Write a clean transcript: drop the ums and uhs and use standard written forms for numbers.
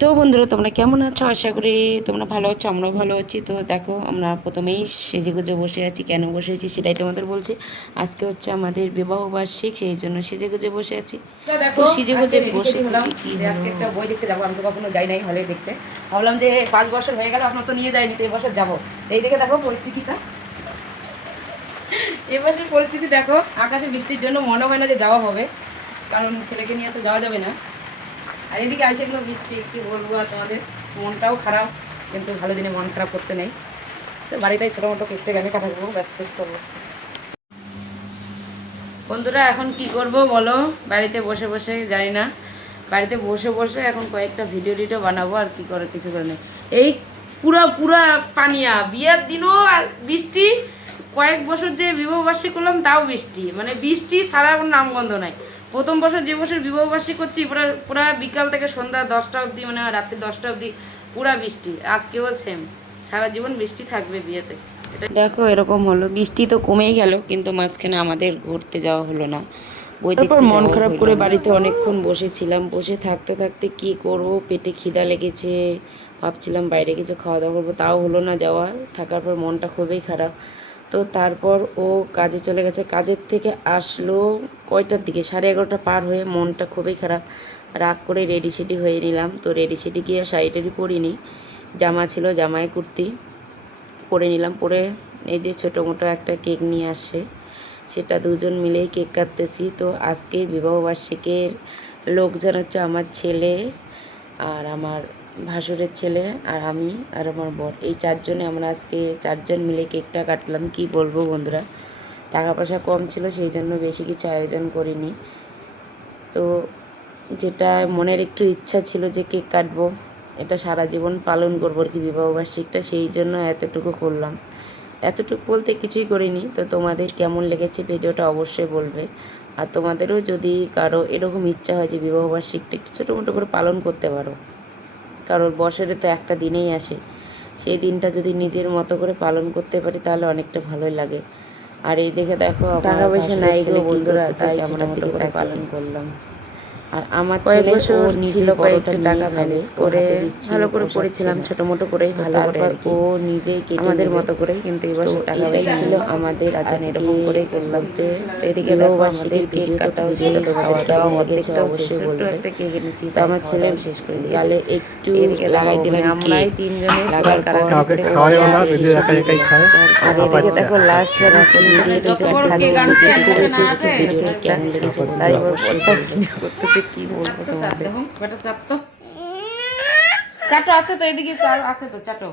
তো বন্ধুরা তোমরা কেমন আছো? আশা করি তোমরা ভালো আছো, আমরাও ভালো আছি। তো দেখো আমরা প্রথমেই সেজেগুজে বসে আছি। কেন বসে আছি সেটাই তোমাদের বলছি। আজকে হচ্ছে আমাদের বিবাহ বার্ষিক, সেই জন্য সেজেগুজে বসে আছি। তো সেজেগুজে বসে থেকে কি আজকে হলো, একটা বই দেখতে যাবো। আমি তো কখনো যাই নাই হলে দেখতে, ভাবলাম যে 5 বছর হয়ে গেল আপনার তো নিয়ে যায়নি, তো এবছর যাবো। এই দেখে দেখো পরিস্থিতিটা, এবছর পরিস্থিতি দেখো। আকাশে বৃষ্টির জন্য মনে হয় না যে যাওয়া হবে, কারণ ছেলেকে নিয়ে তো যাওয়া যাবে না। আর এদিকে আসে এগুলো বৃষ্টি, কি বলবো আর তোমাদের, মনটাও খারাপ, কিন্তু ভালো দিনে মন খারাপ করতে নেই। তো বাড়িতেই ছোটো মোটো কেকটা গানে কাটাবো, ব্যাস শেষ করবো। বন্ধুরা এখন কি করব বলো, বাড়িতে বসে বসে জানি না, বাড়িতে বসে বসে এখন কয়েকটা ভিডিও টিডিও বানাবো, আর কি করে কিছু করে নেই। এই পুরা পুরা পানিয়া বিয়ের দিনও বৃষ্টি, কয়েক বছর যে বিবাহবার্ষিক করলাম তাও বৃষ্টি, মানে বৃষ্টি ছাড়া কোনো নামগন্ধ নাই। প্রথম বছর যে বছর বিবাহবার্ষিক করছি পুরা পুরা বিকাল থেকে সন্ধ্যা 10টা অবধি, মানে রাত্রি 10টা অবধি পুরা বৃষ্টি। আজকেও সেম, সারা জীবন বৃষ্টি থাকবে বিয়েতে। দেখো এরকম হলো। বৃষ্টি তো কমেই গেল, কিন্তু মাঝখানে আমাদের ঘুরতে যাওয়া হলো না, বই দেখতে মন যাওয়া খারাপ হলো করে না। বাড়িতে অনেকক্ষণ বসেছিলাম, বসে থাকতে থাকতে কি করব, পেটে খিদা লেগেছে, ভাবছিলাম বাইরে কিছু খাওয়া দাওয়া করবো, তাও হলো না যাওয়া। থাকার পর মনটা খুবই খারাপ। তো তারপর ও কাজে চলে গেছে, কাজের থেকে আসলো কয়টার দিকে, 11:30 পার হয়ে। মনটা খুবই খারাপ, রাগ করে রেডি সেডি হয়ে নিলাম। তো রেডি সেডি গিয়ে শাড়ি টাড়ি পরিনি, জামা ছিল জামাই কুর্তি পরে নিলাম। পরে এই যে ছোটো মোটো একটা কেক নিয়ে আসে, সেটা দুজন মিলেই কেক কাটতেছি। তো আজকের বিবাহবার্ষিকীর লোকজন হচ্ছে আমার ছেলে আর আমার ভাসুরের ছেলে আর আমি আর আমার বর, এই চারজনে আমরা আজকে চারজন মিলে কেকটা কাটলাম। কি বলবো বন্ধুরা, টাকা পয়সা কম ছিল, সেই জন্য বেশি কিছু আয়োজন করিনি। তো যেটা মনের একটু ইচ্ছা ছিল যে কেক কাটবো, এটা সারা জীবন পালন করবো আর কি বিবাহবার্ষিকটা, সেই জন্য এতটুকু করলাম। এতটুকু বলতে কিছুই করিনি। তো তোমাদের কেমন লেগেছে ভিডিওটা অবশ্যই বলবে। আর তোমাদেরও যদি কারো এরকম ইচ্ছা হয় যে বিবাহবার্ষিকটা একটু ছোটো মোটো করে পালন করতে পারো, কারোর বছরে তো একটা দিনেই আসে, সেই দিনটা যদি নিজের মতো করে পালন করতে পারি তাহলে অনেকটা ভালোই লাগে। আর এই দেখে দেখো টাকা পয়সা নাই গো বন্ধুরা, তাই ছোটো মোটো করে পালন করলাম। আর আমার কয়েক ছেলে বছর ও ছিল, নিজে কয়েকটা বড়টা টাকা নিয়ে ম্যানেজ খাবে, করে হাতে দিচ্ছি, ভালো করে পোষাচ্ছে পড়েছিলাম, না। ছোট মোটো করেই তো ভালো করে তারপর আর কি, ও নিজেই কেটে আমাদের নেবে। মতো করেই। কিন্তু তো এবছর টাকা এটাই পয়সা ছিল নেই, আমাদের তার জন্য আজকে এরকম করেই করলাম। বলতে তো এদিকে দেখো আমাদের বিবাহবার্ষিকীর কেক ভিডিও। তো কাটাও শেষ, ভিডিওটা তোমাদের খাওয়া কেমন দাওয়া লেগেছে অর্ধেকটাও শেষ, অবশ্যই ছোট্ট বলবে। একটা কেক এনেছি, তো তাই আমার খাওয়া ছেলের দাওয়া শেষ করে দিয়েছি। গালে একটু এদিকে দেখো লাগাই মানে দিলাম আমরাই কেক, তিনজনে লাগার পর কাউকে ও খাওয়াইও না, আমাকে নিজে হেসে একা দিয়ে একাই দিল। খায়। আর এই আবার দেখো দেখো লাস্টে আমি নিজে যত কেক বড় খাচ্ছি, কেক আছে সত্যি একটা খুবই না টেস্টি। আছে, ভিডিওটা কেমন লেগেছে তারপর তাই বন্ধুরা যাও। অবশ্যই বড়টা বলবে। ভিডিও করতেছে, কি বলবো তোমাদের। দেখো বেটা চাপ তো, চাটো আছে তো, এদিকে আছে তো, চাটো।